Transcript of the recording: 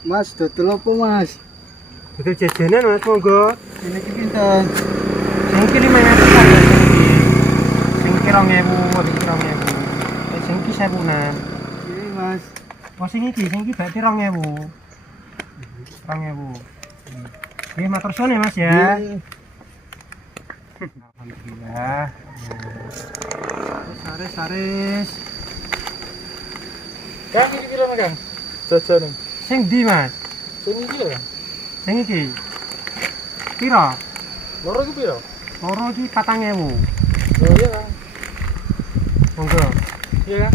Mas, dodol apa Mas? Dodol jajanan Mas, monggo. Ini ki pinten? Sing iki 500 kan. Sing iki 2000, sing iki 2000. Sing iki 1000-an. Ini Mas. Oh sing iki berarti 2000. 2000. Oke, matur suwun ya Mas ya. Iya. Alhamdulillah. Saris. Kang iki piro Kang? Jajan. Sing ndi Mas? Sing iki lho Kang. Sing iki. Piro? Loro iki piro? Loro iki 4000. Oh iya Kang. Monggo. Iya Kang.